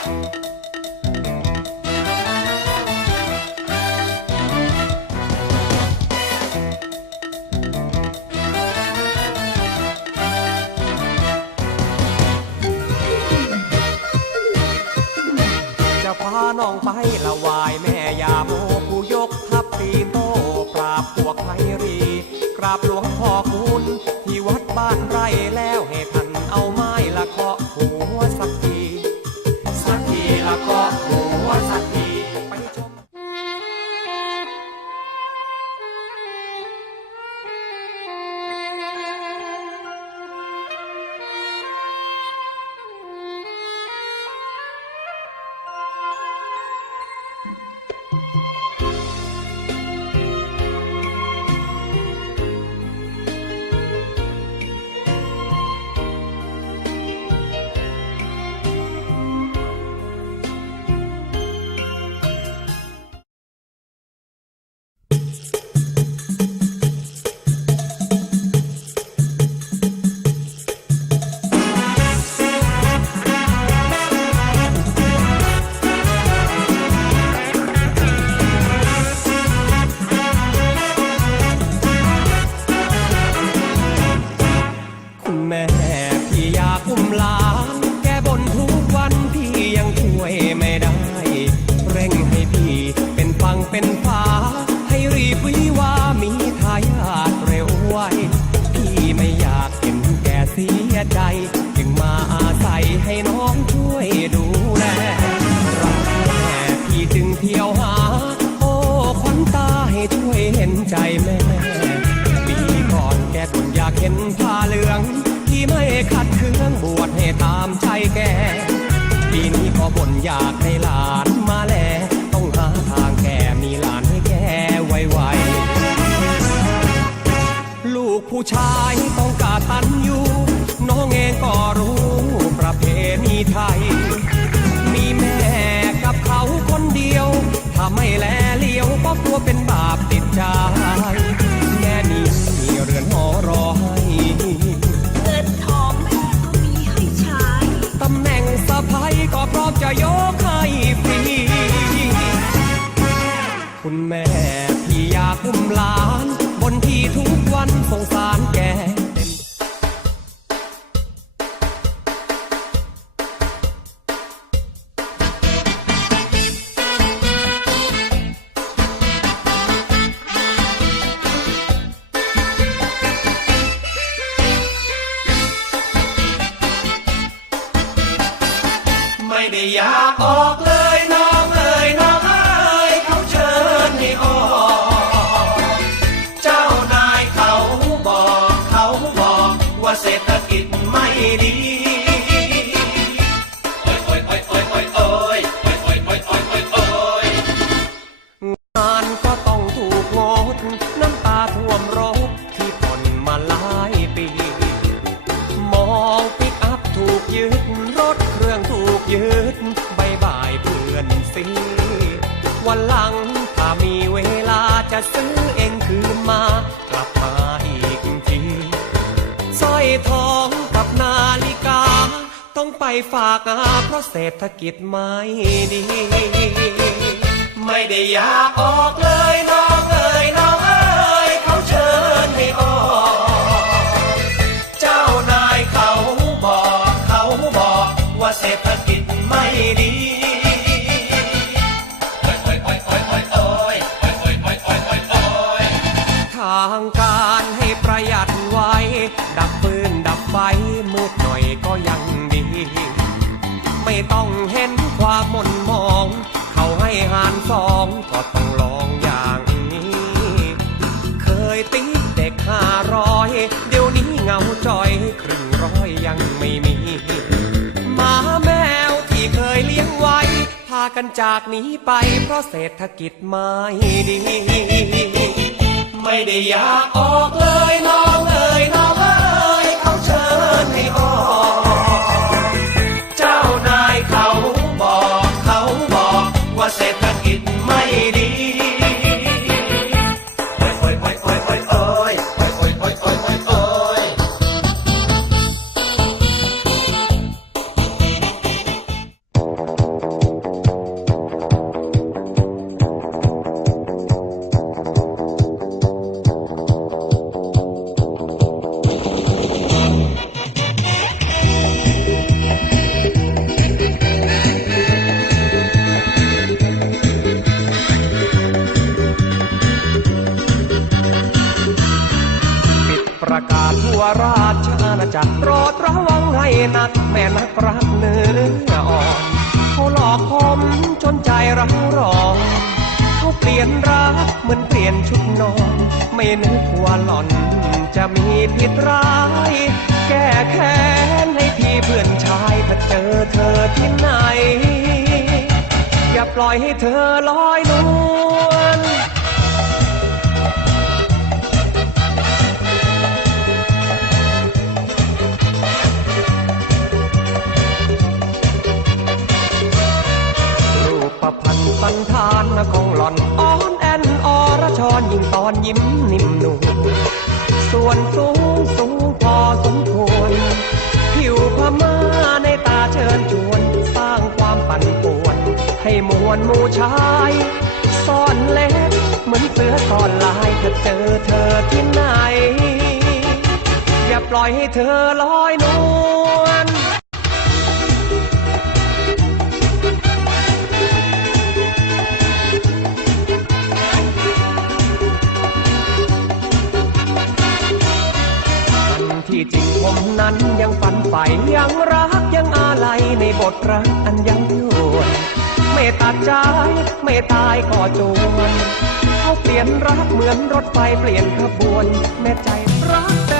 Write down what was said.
จะพาน้องไปละว เป็นฟังเป็นฟ้าให้รีบวิวามีทายาทเร็วไวพี่ไม่อยากเห็นแกเสียใจ จึงมาอาศัยให้น้องช่วยดูแลรักแม่พี่จึงเที่ยวหา โอ้ขวัญตาให้ช่วยเห็นใจแม่ปีก่อนแกคนอยากเห็นผ้าเหลือง ที่ไม่ขัดเคืองบวชให้ตามใจแกปีนี้ก็บ่นอยากให้ลา ผู้ชายต้องกาตันอยู่ น้องเองก็รู้ ไม่ได้อยากออกเลยน้องเอ๋ยน้องเอ๋ยเขาเชิญให้ออกเจ้านายเขาบอกเขาบอกว่าเศรษฐกิจไม่ดี ซื้อเองคืนมา กลับมาอีกทีสร้อยทองกับนาฬิกา ต้องไปฝากอาเพราะเศรษฐกิจไม่ดี ไม่ได้อยากออกเลยางการให้ประหยัดไว้ ดับฟืนดับไฟมืดหน่อยก็ยังดี ไม่ต้องเห็นความหม่นมอง เขาให้หารสองก็ต้องลองอย่างนี้ เคยติดเด็กห้าร้อยเดี๋ยวนี้เงาจอยครึ่งร้อยยังไม่มีหมาแมวที่เคยเลี้ยงไว้ พากันจากนี้ไปเพราะเศรษฐกิจไม่ดี ไม่ได้อยากออกเลยน้องเอ๋ยน้องเอ๋ยเขาเชิญให้ออก ประกาศทั่วราชอาณาจักรโปรดระวังให้นักแม่นักรักเนื้ออ่อนเขาหลอกผมจนใจร้าร้อนเขาเปลี่ยนรักเหมือนเปลี่ยนชุดนอนไม่นึกว่าหล่อนจะมีผิดร้าย แก้แค้นให้พี่เพื่อนชายถ้าเจอเธอที่ไหน อย่าปล่อยให้เธอลอยนวล อรชรยิ่งตอนยิ้มนิ่มนวลส่วนสูงสูงพอสมควร ผิวพม่าในตาเชิญชวน สร้างความปั่นป่วน ให้มวลมูชายซ่อนเล็บเหมือนเสือซ่อนลายถ้าเจอเธอที่ไหน อย่าปล่อยให้เธอลอยนวล ฝันใฝ่ยังรักยังอาลัยในบทรักอันยังยวนไม่ตัดใจไม่ตายก็จวนเขาเปลี่ยนรักเหมือนรถไฟเปลี่ยนขบวนแม่ใจรักแต่